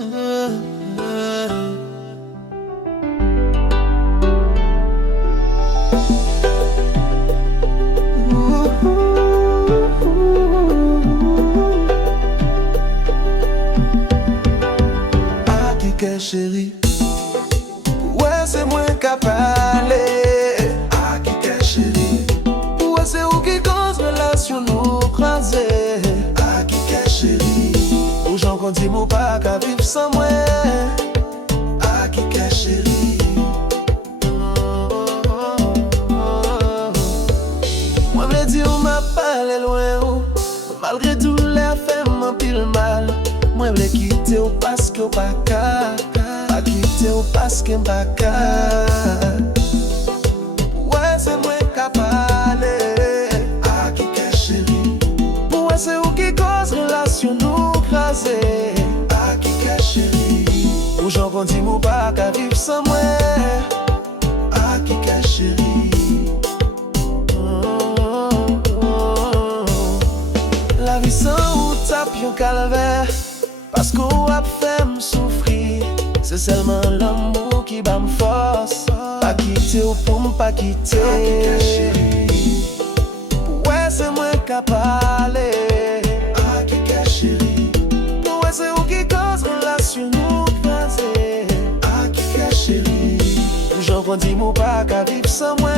Akike chéri, ouais c'est moi qui parle. Akike chéri, ouais c'est où qui cause relation nous croiser. Akike chéri, où j'en compte mon pas qu'à vivre sans moi. Akike chéri, moi me dis on m'a parlé loin, malgré tout les fait m'en pile mal. Moi vle quitter ou parce que pas qu'à, pas quitter ou parce que pas qu'à. Ouais c'est moi qui parle. Akike chéri, ouais c'est où qui cause relation nous craser. Akike chéri, où j'en continue ou pas qu'à vivre sans moi. Akike chéri, la vie sans ou tape yon calvaire. Parce qu'on a fait me souffrir, c'est seulement l'amour qui bat me force. Pas quitter ou pour me pas quitter. Akike chéri, ouais c'est moi qui parle. Akike chéri, ouais c'est où qui cause relation nous croiser. Akike chéri, j'en dis mon pas qu'à vivre sans moi.